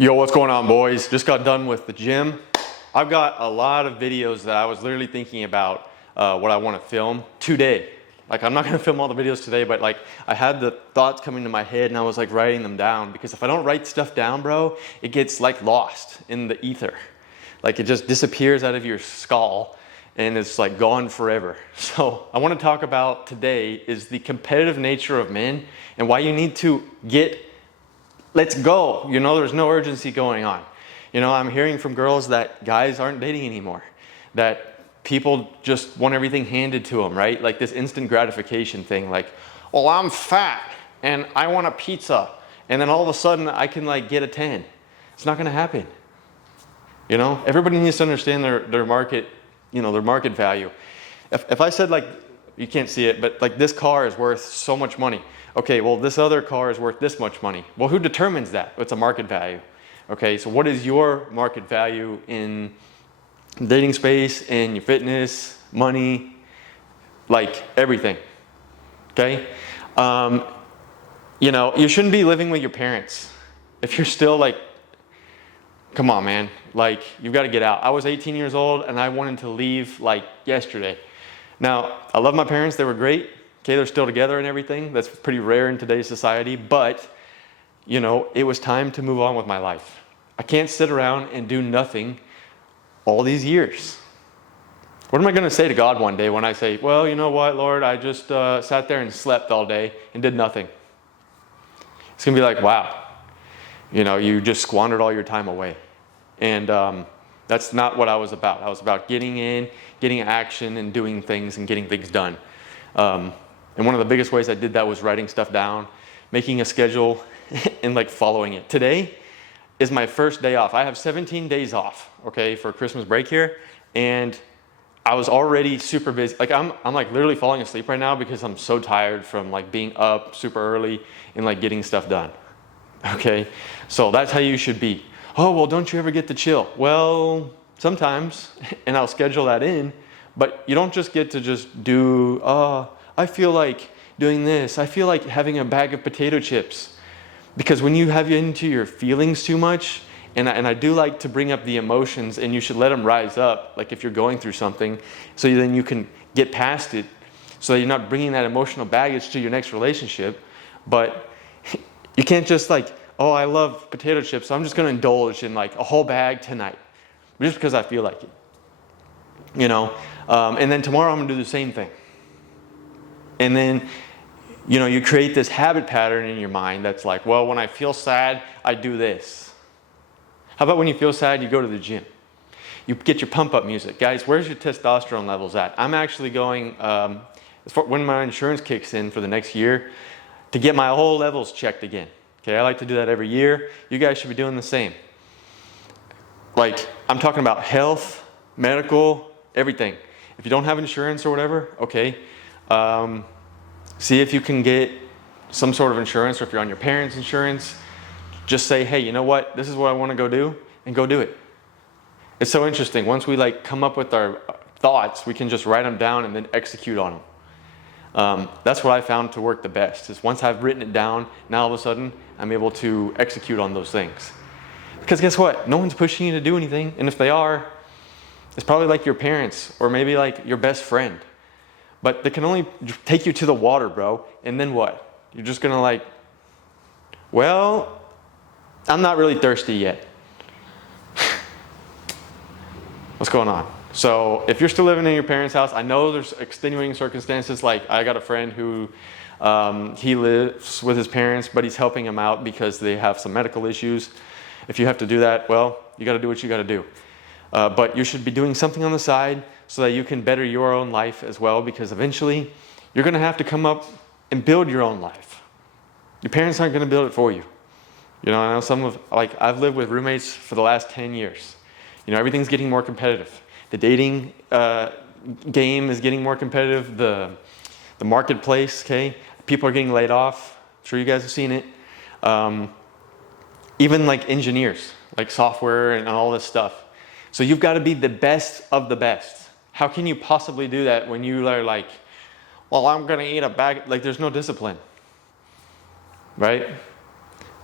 Yo, what's going on, boys? Just got done with the gym. I've got a lot of videos that I was literally thinking about what I want to film today. Like, I'm not going to film all the videos today, but like, I had the thoughts coming to my head and I was like writing them down, because if I don't write stuff down, bro, it gets like lost in the ether. Like, it just disappears out of your skull and it's like gone forever. So I want to talk about today is the competitive nature of men and why you need to let's go. You know, there's no urgency going on. You know, I'm hearing from girls that guys aren't dating anymore, that people just want everything handed to them, right? Like this instant gratification thing, like, well, I'm fat and I want a pizza. And then all of a sudden I can like get a 10. It's not going to happen. You know, everybody needs to understand their market, you know, their market value. If I said, like, you can't see it, but like this car is worth so much money. Okay, well, this other car is worth this much money. Well, who determines that? It's a market value. Okay, so what is your market value in dating space, in your fitness, money, like everything? Okay, you know, you shouldn't be living with your parents. If you're still like, come on, man, like, you've got to get out. I was 18 years old and I wanted to leave like yesterday. Now, I love my parents, they were great. Okay, they're still together and everything. That's pretty rare in today's society, but, you know, it was time to move on with my life. I can't sit around and do nothing all these years. What am I going to say to God one day when I say, well, you know what, Lord, I just sat there and slept all day and did nothing? It's going to be like, wow, you know, you just squandered all your time away. And that's not what I was about. I was about getting in, getting action, and doing things and getting things done. And one of the biggest ways I did that was writing stuff down, making a schedule, and like following it. Today is my first day off. I have 17 days off, okay, for Christmas break here. And I was already super busy. Like, I'm like literally falling asleep right now because I'm so tired from like being up super early and like getting stuff done. Okay, so that's how you should be. Oh, well, don't you ever get to chill? Well, sometimes, and I'll schedule that in, but you don't just get to just do, I feel like doing this. I feel like having a bag of potato chips. Because when you have into your feelings too much, and I do like to bring up the emotions, and you should let them rise up, like if you're going through something, so then you can get past it, so that you're not bringing that emotional baggage to your next relationship. But you can't just like, oh, I love potato chips, so I'm just going to indulge in like a whole bag tonight, just because I feel like it. You know, and then tomorrow I'm going to do the same thing. And then, you know, you create this habit pattern in your mind that's like, well, when I feel sad, I do this. How about when you feel sad, you go to the gym? You get your pump up music. Guys, where's your testosterone levels at? I'm actually going, when my insurance kicks in for the next year, to get my whole levels checked again. Okay, I like to do that every year. You guys should be doing the same. Like, I'm talking about health, medical, everything. If you don't have insurance or whatever, okay, see if you can get some sort of insurance, or if you're on your parents' insurance, just say, hey, you know what? This is what I want to go do, and go do it. It's so interesting. Once we like come up with our thoughts, we can just write them down and then execute on them. That's what I found to work the best, is once I've written it down, now all of a sudden I'm able to execute on those things. Because guess what? No one's pushing you to do anything. And if they are, it's probably like your parents or maybe like your best friend. But they can only take you to the water, bro. And then what? You're just going to like, well, I'm not really thirsty yet. What's going on? So if you're still living in your parents' house, I know there's extenuating circumstances. Like, I got a friend who he lives with his parents, but he's helping them out because they have some medical issues. If you have to do that, well, you got to do what you got to do. But you should be doing something on the side so that you can better your own life as well, because eventually you're going to have to come up and build your own life. Your parents aren't going to build it for you. You know, I know I've lived with roommates for the last 10 years. You know, everything's getting more competitive. The dating game is getting more competitive. The marketplace, okay? People are getting laid off. I'm sure you guys have seen it. Even like engineers, like software and all this stuff. So you've got to be the best of the best. How can you possibly do that when you are like, well, I'm going to eat a bag? Like, there's no discipline, right?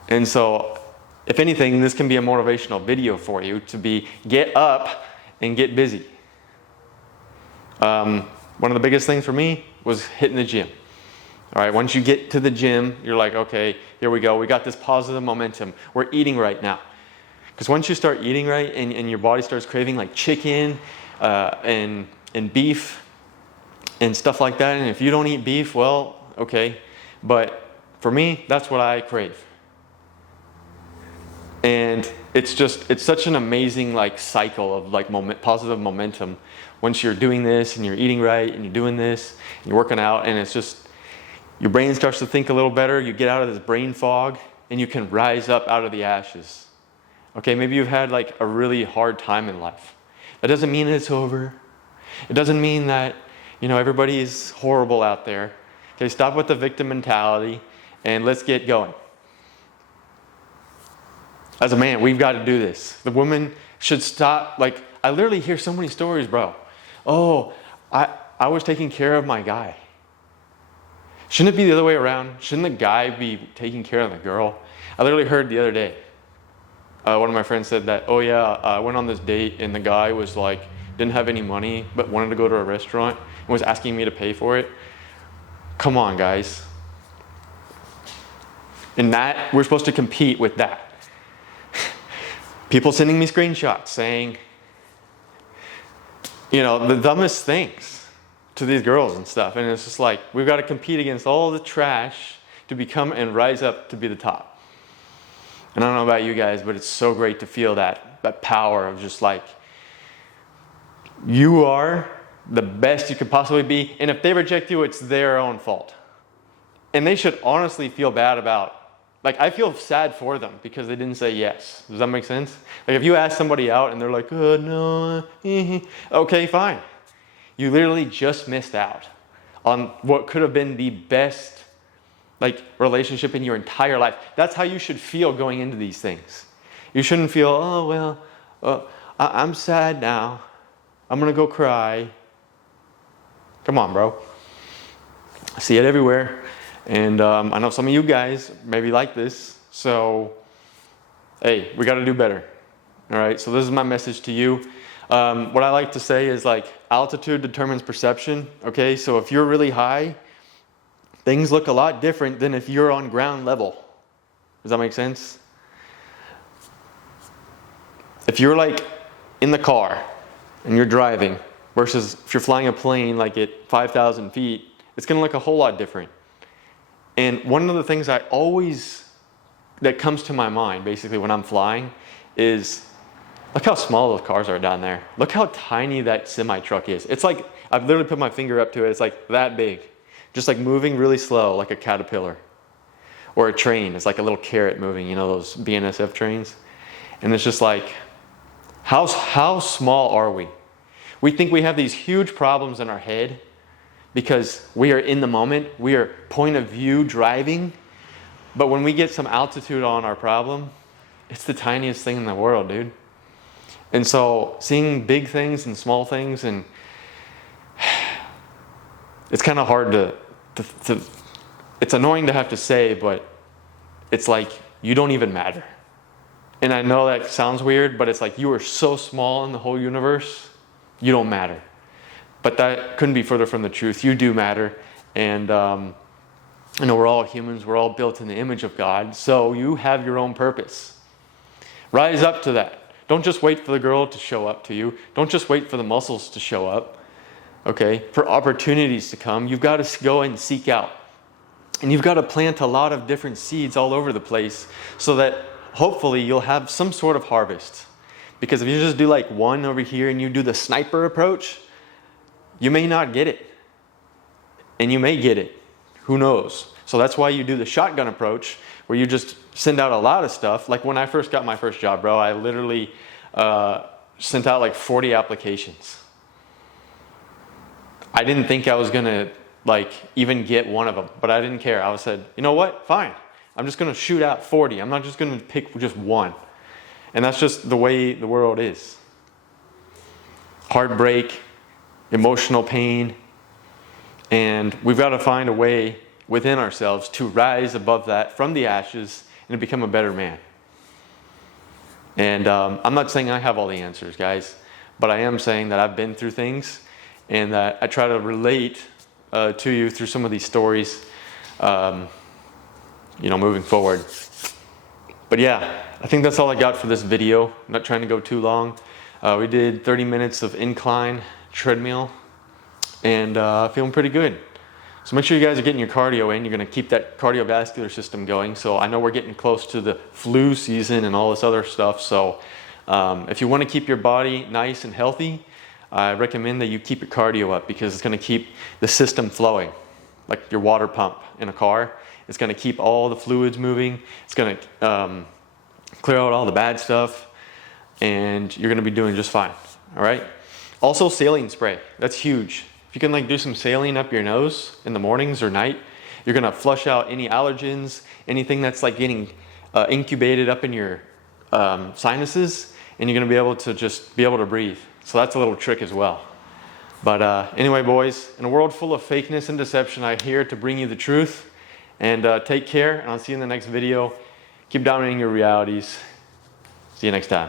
And so if anything, this can be a motivational video for you to be get up and get busy. One of the biggest things for me was hitting the gym. All right, once you get to the gym, you're like, okay, here we go. We got this positive momentum. We're eating right now. Because once you start eating right and your body starts craving like chicken and beef and stuff like that, and if you don't eat beef, well, okay. But for me, that's what I crave. And it's such an amazing like cycle of like positive momentum. Once you're doing this and you're eating right and you're doing this and you're working out, and it's just, your brain starts to think a little better. You get out of this brain fog and you can rise up out of the ashes. Okay, maybe you've had like a really hard time in life. That doesn't mean it's over. It doesn't mean that, everybody is horrible out there. Okay, stop with the victim mentality and let's get going. As a man, we've got to do this. The woman should stop. Like, I literally hear so many stories, bro. Oh, I was taking care of my guy. Shouldn't it be the other way around? Shouldn't the guy be taking care of the girl? I literally heard the other day, one of my friends said that, oh yeah, I went on this date and the guy was like, didn't have any money, but wanted to go to a restaurant and was asking me to pay for it. Come on, guys. And that, we're supposed to compete with that. People sending me screenshots saying, the dumbest things to these girls and stuff. And it's just like, we've got to compete against all the trash to become and rise up to be the top. And I don't know about you guys, but it's so great to feel that power of just like, you are the best you could possibly be. And if they reject you, it's their own fault. And they should honestly feel bad about, like, I feel sad for them because they didn't say yes. Does that make sense? Like, if you ask somebody out and they're like, oh, no, okay, fine. You literally just missed out on what could have been the best, like, relationship in your entire life. That's how you should feel going into these things. You shouldn't feel, oh, well, I'm sad now. I'm going to go cry. Come on, bro. I see it everywhere. And I know some of you guys maybe like this. So, hey, we got to do better. All right, so this is my message to you. What I like to say is like altitude determines perception. Okay, so if you're really high, things look a lot different than if you're on ground level. Does that make sense? If you're like in the car and you're driving versus if you're flying a plane like at 5,000 feet, it's going to look a whole lot different. And one of the things that comes to my mind basically when I'm flying is, look how small those cars are down there. Look how tiny that semi truck is. It's like, I've literally put my finger up to it. It's like that big. Just like moving really slow, like a caterpillar. Or a train. It's like a little carrot moving, those BNSF trains. And it's just like, how small are we? We think we have these huge problems in our head because we are in the moment. We are point of view driving. But when we get some altitude on our problem, it's the tiniest thing in the world, dude. And so seeing big things and small things, and it's kind of hard to it's annoying to have to say, but it's like you don't even matter. And I know that sounds weird, but it's like you are so small in the whole universe, you don't matter. But that couldn't be further from the truth. You do matter. And we're all humans. We're all built in the image of God. So you have your own purpose. Rise up to that. Don't just wait for the girl to show up to you. Don't just wait for the muscles to show up. Okay? For opportunities to come, you've got to go and seek out. And you've got to plant a lot of different seeds all over the place so that hopefully you'll have some sort of harvest. Because if you just do like one over here and you do the sniper approach, you may not get it. And you may get it. Who knows? So that's why you do the shotgun approach, where you just send out a lot of stuff. Like when I first got my first job, bro, I literally sent out like 40 applications. I didn't think I was going to like even get one of them, but I didn't care. I said, you know what? Fine. I'm just going to shoot out 40. I'm not just going to pick just one. And that's just the way the world is. Heartbreak, emotional pain, and we've got to find a way within ourselves to rise above that from the ashes and to become a better man. And I'm not saying I have all the answers, guys, but I am saying that I've been through things and that I try to relate to you through some of these stories, moving forward. But yeah, I think that's all I got for this video. I'm not trying to go too long. We did 30 minutes of incline treadmill and feeling pretty good. So make sure you guys are getting your cardio in. You're going to keep that cardiovascular system going. So I know we're getting close to the flu season and all this other stuff. So if you want to keep your body nice and healthy, I recommend that you keep your cardio up, because it's going to keep the system flowing, like your water pump in a car. It's going to keep all the fluids moving. It's going to clear out all the bad stuff, and you're going to be doing just fine. All right. Also, saline spray. That's huge. If you can do some saline up your nose in the mornings or night, you're going to flush out any allergens, anything that's getting incubated up in your sinuses, and you're going to be able to just be able to breathe. So that's a little trick as well. But anyway, boys, in a world full of fakeness and deception, I'm here to bring you the truth. And take care, and I'll see you in the next video. Keep dominating your realities. See you next time.